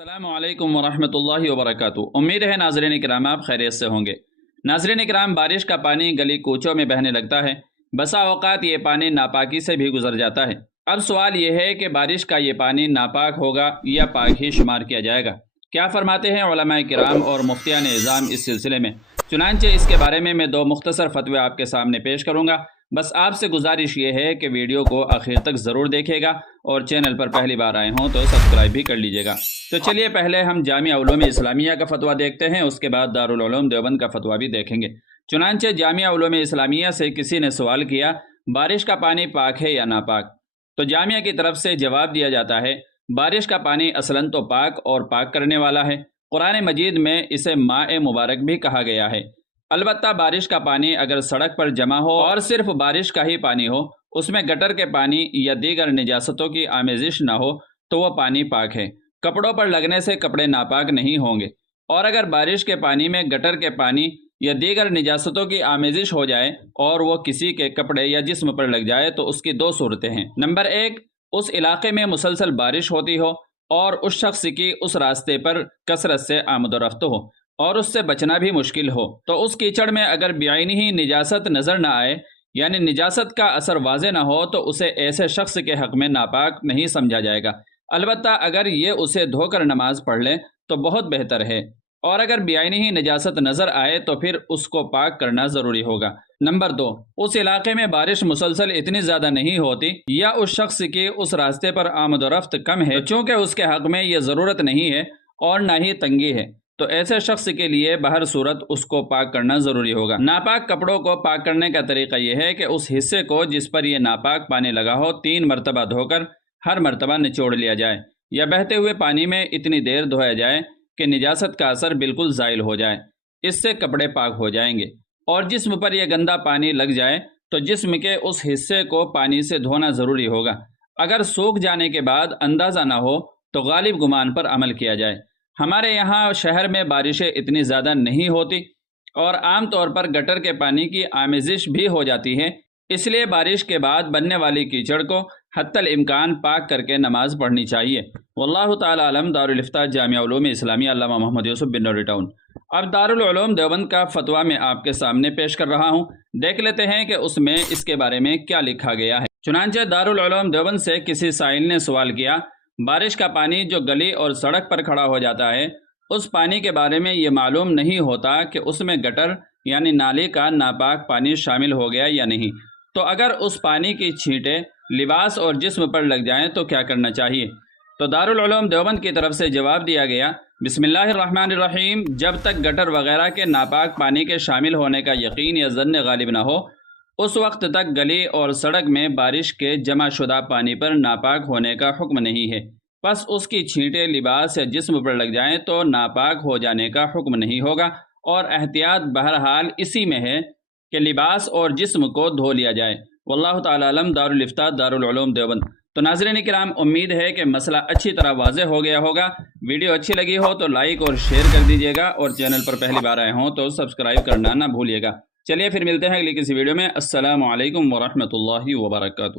السلام علیکم ورحمۃ اللہ وبرکاتہ۔ امید ہے ناظرین کرام آپ خیریت سے ہوں گے۔ ناظرین کرام، بارش کا پانی گلی کوچوں میں بہنے لگتا ہے، بسا اوقات یہ پانی ناپاکی سے بھی گزر جاتا ہے۔ اب سوال یہ ہے کہ بارش کا یہ پانی ناپاک ہوگا یا پاک ہی شمار کیا جائے گا؟ کیا فرماتے ہیں علماء کرام اور مفتیان اعظام اس سلسلے میں؟ چنانچہ اس کے بارے میں دو مختصر فتوے آپ کے سامنے پیش کروں گا۔ بس آپ سے گزارش یہ ہے کہ ویڈیو کو آخر تک ضرور دیکھے گا اور چینل پر پہلی بار آئے ہوں تو سبسکرائب بھی کر لیجیے گا۔ تو چلیے پہلے ہم جامعہ علوم اسلامیہ کا فتویٰ دیکھتے ہیں، اس کے بعد دارالعلوم دیوبند کا فتویٰ بھی دیکھیں گے۔ چنانچہ جامعہ علوم اسلامیہ سے کسی نے سوال کیا، بارش کا پانی پاک ہے یا ناپاک؟ تو جامعہ کی طرف سے جواب دیا جاتا ہے، بارش کا پانی اصلاً تو پاک اور پاک کرنے والا ہے۔ قرآن مجید میں اسے ماء مبارک بھی کہا گیا ہے۔ البتہ بارش کا پانی اگر سڑک پر جمع ہو اور صرف بارش کا ہی پانی ہو، اس میں گٹر کے پانی یا دیگر نجاستوں کی آمیزش نہ ہو تو وہ پانی پاک ہے۔ کپڑوں پر لگنے سے کپڑے ناپاک نہیں ہوں گے۔ اور اگر بارش کے پانی میں گٹر کے پانی یا دیگر نجاستوں کی آمیزش ہو جائے اور وہ کسی کے کپڑے یا جسم پر لگ جائے تو اس کی دو صورتیں ہیں۔ نمبر 1، اس علاقے میں مسلسل بارش ہوتی ہو اور اس شخص کی اس راستے پر کثرت سے آمد و رفت ہو اور اس سے بچنا بھی مشکل ہو، تو اس کیچڑ میں اگر بعینی ہی نجاست نظر نہ آئے، یعنی نجاست کا اثر واضح نہ ہو، تو اسے ایسے شخص کے حق میں ناپاک نہیں سمجھا جائے گا۔ البتہ اگر یہ اسے دھو کر نماز پڑھ لے تو بہت بہتر ہے، اور اگر بعینی ہی نجاست نظر آئے تو پھر اس کو پاک کرنا ضروری ہوگا۔ نمبر 2، اس علاقے میں بارش مسلسل اتنی زیادہ نہیں ہوتی یا اس شخص کی اس راستے پر آمد و رفت کم ہے چونکہ اس کے حق میں یہ ضرورت نہیں ہے اور نہ ہی تنگی ہے، تو ایسے شخص کے لیے بہر صورت اس کو پاک کرنا ضروری ہوگا۔ ناپاک کپڑوں کو پاک کرنے کا طریقہ یہ ہے کہ اس حصے کو جس پر یہ ناپاک پانی لگا ہو 3 مرتبہ دھو کر ہر مرتبہ نچوڑ لیا جائے یا بہتے ہوئے پانی میں اتنی دیر دھویا جائے کہ نجاست کا اثر بالکل زائل ہو جائے۔ اس سے کپڑے پاک ہو جائیں گے۔ اور جسم پر یہ گندا پانی لگ جائے تو جسم کے اس حصے کو پانی سے دھونا ضروری ہوگا۔ اگر سوکھ جانے کے بعد اندازہ نہ ہو تو غالب گمان پر عمل کیا جائے۔ ہمارے یہاں شہر میں بارشیں اتنی زیادہ نہیں ہوتی اور عام طور پر گٹر کے پانی کی آمیزش بھی ہو جاتی ہے، اس لیے بارش کے بعد بننے والی کیچڑ کو حتی الامکان پاک کر کے نماز پڑھنی چاہیے۔ واللہ تعالی علم۔ دارالفتاح جامعہ علوم اسلامیہ، علامہ محمد یوسف بن نوری ٹاؤن۔ اب دارالعلوم دیوبند کا فتویٰ میں آپ کے سامنے پیش کر رہا ہوں، دیکھ لیتے ہیں کہ اس میں اس کے بارے میں کیا لکھا گیا ہے۔ چنانچہ دارالعلوم دیوبند سے کسی سائل نے سوال کیا، بارش کا پانی جو گلی اور سڑک پر کھڑا ہو جاتا ہے، اس پانی کے بارے میں یہ معلوم نہیں ہوتا کہ اس میں گٹر یعنی نالی کا ناپاک پانی شامل ہو گیا یا نہیں، تو اگر اس پانی کی چھینٹیں لباس اور جسم پر لگ جائیں تو کیا کرنا چاہیے؟ تو دارالعلوم دیوبند کی طرف سے جواب دیا گیا، بسم اللہ الرحمن الرحیم، جب تک گٹر وغیرہ کے ناپاک پانی کے شامل ہونے کا یقین یا ظن غالب نہ ہو، اس وقت تک گلی اور سڑک میں بارش کے جمع شدہ پانی پر ناپاک ہونے کا حکم نہیں ہے۔ پس اس کی چھینٹیں لباس یا جسم پر لگ جائیں تو ناپاک ہو جانے کا حکم نہیں ہوگا، اور احتیاط بہرحال اسی میں ہے کہ لباس اور جسم کو دھو لیا جائے۔ واللہ تعالی علم۔ دارالفتاح دارالعلوم دیوبند۔ تو ناظرین کرام، امید ہے کہ مسئلہ اچھی طرح واضح ہو گیا ہوگا۔ ویڈیو اچھی لگی ہو تو لائک اور شیئر کر دیجیے گا، اور چینل پر پہلی بار آئے ہوں تو سبسکرائب کرنا نہ بھولیے گا۔ چلیے پھر ملتے ہیں اگلی کسی ویڈیو میں۔ السلام علیکم ورحمۃ اللہ وبرکاتہ۔